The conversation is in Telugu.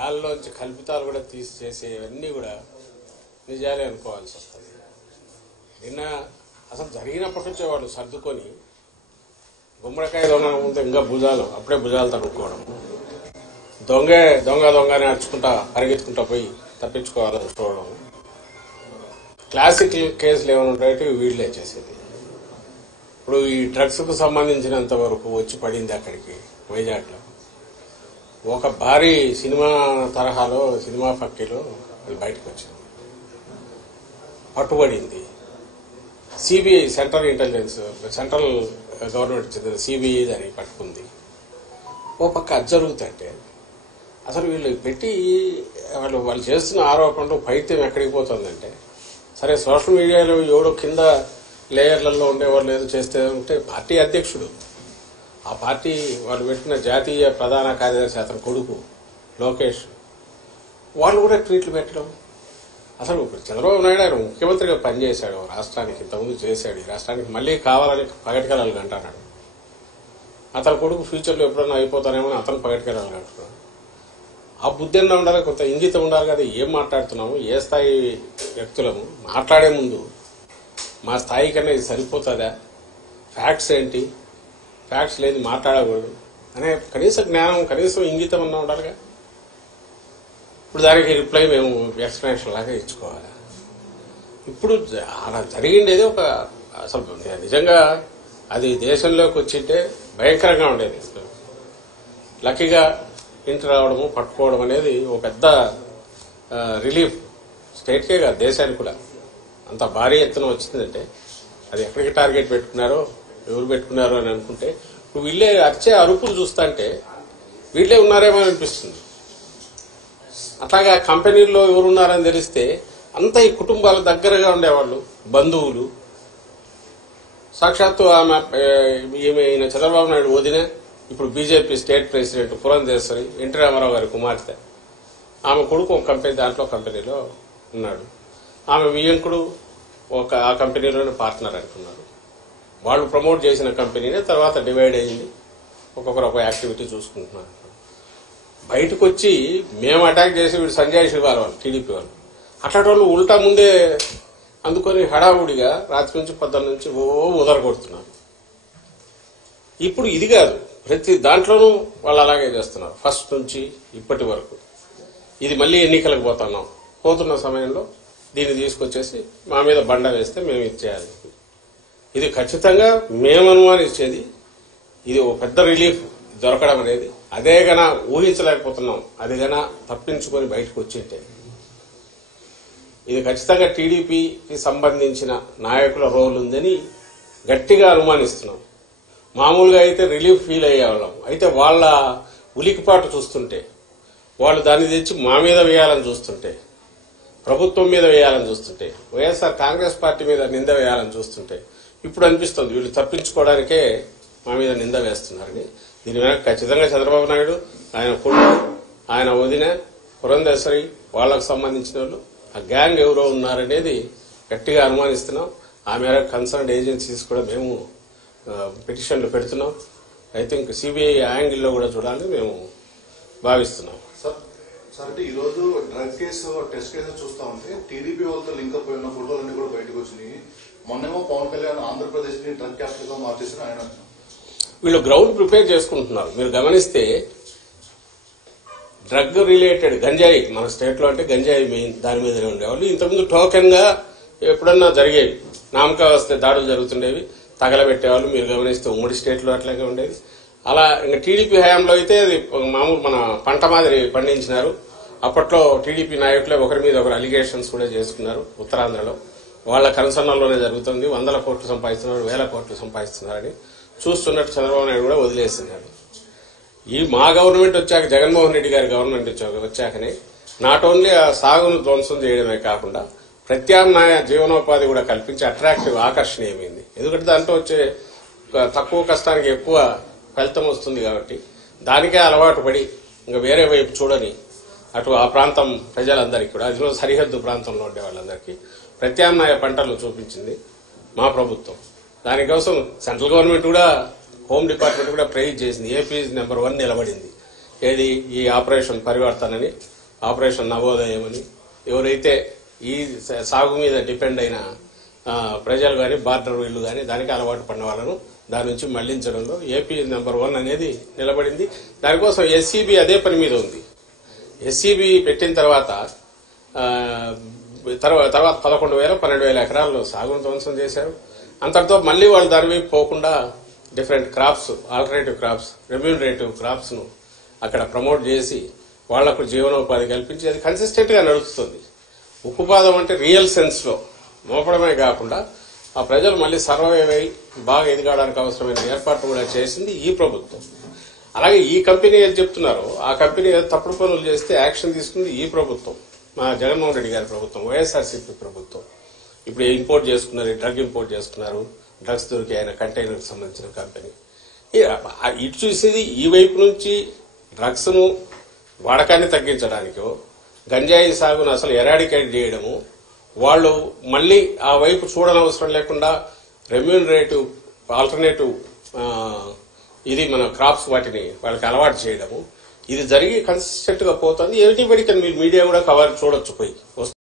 గాల్లోంచి కల్పితాలు కూడా తీసి చేసేవన్నీ కూడా నిజాలే అనుకోవాల్సి వస్తుంది. నిన్న అసలు జరిగినప్పటి నుంచే వాళ్ళు సర్దుకొని గుమ్మడికాయ దొంగ ఉంటే ఇంకా భుజాలు అప్పుడే భుజాలు తడుక్కోవడం, దొంగ నడుచుకుంటా పరిగెత్తుకుంటా పోయి తప్పించుకోవాలని చూడడం, క్లాసిక్ కేసులు ఏమైనా ఉంటాయంటే వీళ్ళే చేసేది. ఇప్పుడు ఈ డ్రగ్స్కు సంబంధించినంత వరకు వచ్చి పడింది అక్కడికి వైజాగ్లో ఒక భారీ సినిమా తరహాలో సినిమా పక్కిలో అది బయటకు వచ్చింది, పట్టుబడింది. సిబిఐ సెంట్రల్ గవర్నమెంట్ చెందిన సిబిఐ దాన్ని పట్టుకుంది. ఓ పక్క అది జరుగుతుంటే అసలు వీళ్ళు పెట్టి వాళ్ళు చేస్తున్న ఆరోపణలు పైత్యం ఎక్కడికి పోతుందంటే, సరే సోషల్ మీడియాలో ఎవడో కింద లేయర్లలో ఉండేవాళ్ళు ఏదో చేస్తే ఉంటే పార్టీ అధ్యక్షుడు, ఆ పార్టీ వాళ్ళు పెట్టిన జాతీయ ప్రధాన కార్యదర్శి అతని కొడుకు లోకేష్, వాళ్ళు కూడా ట్వీట్లు పెట్టడం. అసలు చంద్రబాబు నాయుడు ఆయన ముఖ్యమంత్రిగా పనిచేశాడు రాష్ట్రానికి, ఇంతకుముందు చేశాడు, ఈ రాష్ట్రానికి మళ్ళీ కావాలని పగటికెళ్ళాలి అంటున్నాడు. అతని కొడుకు ఫ్యూచర్లో ఎప్పుడన్నా అయిపోతానేమో అతను పగటికెళ్ళాలి అంటున్నాడు. ఆ బుద్ధి అన్నా ఉండాలి, కొంత ఇంగితం ఉండాలి కదా. ఏం మాట్లాడుతున్నాము, ఏ స్థాయి వ్యక్తులము, మాట్లాడే ముందు మా స్థాయి కన్నా ఇది సరిపోతుందా, ఫ్యాక్ట్స్ ఏంటి, ఫ్యాక్ట్స్ లేదు మాట్లాడకూడదు అనే కనీస జ్ఞానం, కనీసం ఇంగితం అన్నా ఉండాలిగా. ఇప్పుడు దానికి రిప్లై మేము ఎక్స్ప్లెనేషన్ లాగా ఇచ్చుకోవాలి. ఇప్పుడు అలా జరిగిండేది ఒక అసలు నిజంగా అది దేశంలోకి వచ్చింటే భయంకరంగా ఉండేది. లక్కీగా ఇంటి రావడము పట్టుకోవడం అనేది ఒక పెద్ద రిలీఫ్ స్టేట్కే కాదు దేశానికి కూడా. అంత భారీ ఎత్తున వచ్చిందంటే అది ఎక్కడికి టార్గెట్ పెట్టుకున్నారో ఎవరు పెట్టుకున్నారో అని అనుకుంటే ఇప్పుడు వీళ్ళే అరిచే అరుపులు చూస్తుంటే వీళ్ళే ఉన్నారేమో అనిపిస్తుంది. అట్లాగా కంపెనీల్లో ఎవరున్నారని తెలిస్తే అంతా ఈ కుటుంబాల దగ్గరగా ఉండేవాళ్ళు, బంధువులు. సాక్షాత్తు ఈమె చంద్రబాబు నాయుడు వదిన, ఇప్పుడు BJP state president Purandeswari, NT Rama Rao గారి కుమార్తె, ఆమె కొడుకు ఒక కంపెనీ దాంట్లో కంపెనీలో ఉన్నాడు. ఆమె వియ్యంకుడు ఆ కంపెనీలోనే పార్ట్నర్ అంటున్నారు. వాళ్ళు ప్రమోట్ చేసిన కంపెనీనే తర్వాత డివైడ్ అయ్యింది, ఒక్కొక్కరు ఒక యాక్టివిటీ చూసుకుంటున్నారు. బయటకు వచ్చి మేము అటాక్ చేసి వీడు సంజయ్ శివార్ వాళ్ళు టీడీపీ వాళ్ళు అట్లాంటి వాళ్ళు ఉల్టా ముందే అందుకొని హడావుడిగా రాత్రి నుంచి పొద్దున్న నుంచి ఉదరగొడుతున్నారు. ఇప్పుడు ఇది కాదు, ప్రతి దాంట్లోనూ వాళ్ళు అలాగే చేస్తున్నారు ఫస్ట్ నుంచి ఇప్పటి వరకు. ఇది మళ్ళీ ఎన్నికలకు పోతున్న సమయంలో దీన్ని తీసుకొచ్చేసి మా మీద బండ వేస్తే మేము ఇచ్చేయాలి. ఇది ఖచ్చితంగా మేము అనుమానించేది. ఇది ఒక పెద్ద రిలీఫ్ దొరకడం అనేది. అదే గన ఊహించలేకపోతున్నాం. అది గన తప్పించుకొని బయటకు వచ్చింటే ఇది ఖచ్చితంగా టీడీపీకి సంబంధించిన నాయకుల రోల్ ఉందని గట్టిగా అనుమానిస్తున్నాం. మామూలుగా అయితే రిలీఫ్ ఫీల్ అయ్యేవాళ్ళం. అయితే వాళ్ళ ఉలికిపాటు చూస్తుంటే, వాళ్ళు దాన్ని తెచ్చి మా మీద వేయాలని చూస్తుంటే, ప్రభుత్వం మీద వేయాలని చూస్తుంటే, వైఎస్ఆర్ కాంగ్రెస్ పార్టీ మీద నింద వేయాలని చూస్తుంటే ఇప్పుడు అనిపిస్తుంది వీళ్ళు తప్పించుకోవడానికే మా మీద నింద వేస్తున్నారని. దీని వెనక ఖచ్చితంగా చంద్రబాబు నాయుడు, ఆయన కొడుకు, ఆయన వదిన పురంధేశ్వరి, వాళ్లకు సంబంధించిన వాళ్ళు, ఆ గ్యాంగ్ ఎవరో ఉన్నారనేది గట్టిగా అనుమానిస్తున్నాం. ఆ మేరకు కన్సర్న్ ఏజెన్సీస్ కూడా మేము పిటిషన్లు పెడుతున్నాం. ఐ థింక్ సిబిఐ యాంగిల్లో కూడా చూడాలని మేము భావిస్తున్నాం. అంటే ఈ రోజు డ్రగ్ కేసు టెస్ట్ కేసు చూస్తా ఉంటే టీడీపీ వాళ్ళతో లింక్ అప్ అయిన ఫోటోలన్నీ కూడా బయటకు వచ్చినాయి. మొన్నేమో పవన్ కళ్యాణ్ ఆంధ్రప్రదేశ్ ని డ్రగ్ క్యాపిటల్ గా మార్చేసిన ఆయన వీళ్ళు గ్రౌండ్ ప్రిపేర్ చేసుకుంటున్నారు. మీరు గమనిస్తే డ్రగ్ రిలేటెడ్ గంజాయి మన స్టేట్ లో అంటే గంజాయి మెయిన్ దాని మీదనే ఉండేవాళ్ళు. ఇంతకుముందు టోకెన్ గా ఎప్పుడన్నా జరిగేవి, నామకా వస్తే దాడులు జరుగుతుండేవి, తగలబెట్టేవాళ్ళు. మీరు గమనిస్తే ఉమ్మడి స్టేట్ లో అట్లాగే ఉండేది. అలా ఇంకా టీడీపీ హయాంలో అయితే అది మామూలు మన పంట మాదిరి పండించినారు. అప్పట్లో టీడీపీ నాయకులే ఒకరి మీద ఒకరు అలిగేషన్స్ కూడా చేసుకున్నారు. ఉత్తరాంధ్రలో వాళ్ళ కన్సర్న్లోనే జరుగుతుంది. 100 కోట్లు సంపాదిస్తున్నారు, 1000 కోట్లు సంపాదిస్తున్నారని చూస్తున్నట్టు చంద్రబాబు నాయుడు కూడా వదిలేస్తున్నారు. ఈ మా గవర్నమెంట్ వచ్చాక, జగన్మోహన్ రెడ్డి గారి గవర్నమెంట్ వచ్చాకనే నాట్ ఓన్లీ ఆ సాగును ధ్వంసం చేయడమే కాకుండా ప్రత్యామ్నాయ జీవనోపాధి కూడా కల్పించి అట్రాక్టివ్, ఆకర్షణీయమైంది. ఎందుకంటే దాంట్లో వచ్చే తక్కువ కష్టానికి ఎక్కువ ఫలితం వస్తుంది కాబట్టి దానికే అలవాటు పడి ఇంకా వేరే వైపు చూడని అటు ఆ ప్రాంతం ప్రజలందరికీ కూడా, అదిలో సరిహద్దు ప్రాంతంలో ఉండే వాళ్ళందరికీ ప్రత్యామ్నాయ పంటలు చూపించింది మా ప్రభుత్వం. దానికోసం సెంట్రల్ గవర్నమెంట్ కూడా, హోమ్ డిపార్ట్మెంట్ కూడా ప్రైజ్ చేసింది. ఏపీ నెంబర్ 1 నిలబడింది. ఏది ఈ ఆపరేషన్ పరివర్తన అని, ఆపరేషన్ నవోదయం అని, ఎవరైతే ఈ సాగు మీద డిపెండ్ అయిన ప్రజలు కానీ బార్డర్ వీళ్ళు కానీ దానికి అలవాటు పడిన వాళ్ళను దాని నుంచి మళ్లించడంలో ఏపీ నెంబర్ 1 అనేది నిలబడింది. దానికోసం ఎస్సీబీ అదే పని మీద ఉంది. ఎస్సీబీ పెట్టిన తర్వాత 11,000-12,000 ఎకరాల్లో సాగును ధ్వంసం చేశారు. అంతటితో మళ్లీ వాళ్ళు దాని వైపు పోకుండా different crops, alternative crops, remunerative crops ను అక్కడ ప్రమోట్ చేసి వాళ్లకు జీవనోపాధి కల్పించి అది కన్సిస్టెంట్ గా నడుస్తుంది. ఉక్కుపాదం అంటే రియల్ సెన్స్ లో మోపడమే కాకుండా ఆ ప్రజలు మళ్లీ సర్వైవ్ అయి బాగా ఎదగడానికి అవసరమైన ఏర్పాట్లు కూడా చేసింది ఈ ప్రభుత్వం. అలాగే ఈ కంపెనీ ఏది చెప్తున్నారో ఆ కంపెనీ తప్పుడు పనులు చేస్తే యాక్షన్ తీసుకుంది ఈ ప్రభుత్వం, మా జగన్మోహన్ రెడ్డి గారి ప్రభుత్వం, వైఎస్ఆర్సీపీ ప్రభుత్వం. ఇప్పుడు ఇంపోర్ట్ చేసుకున్నారు, డ్రగ్ ఇంపోర్ట్ చేసుకున్నారు, డ్రగ్స్ దొరికి ఆయన కంటైనర్కి సంబంధించిన కంపెనీ. ఇటు చూసేది ఈ వైపు నుంచి డ్రగ్స్ ను వాడకాన్ని తగ్గించడానికో, గంజాయి సాగును అసలు ఎరాడికేట్ చేయడము, వాళ్ళు మళ్లీ ఆ వైపు చూడనవసరం లేకుండా రెమ్యూనరేటివ్ ఆల్టర్నేటివ్ ఇది మన క్రాప్స్ వాటిని వాళ్ళకి అలవాటు చేయడము, ఇది జరిగి కన్సిస్టెంట్ గా పోతుంది. ఎవ్రీబడి కెన్ మీడియా కూడా కవర్ చూడొచ్చు పోయి.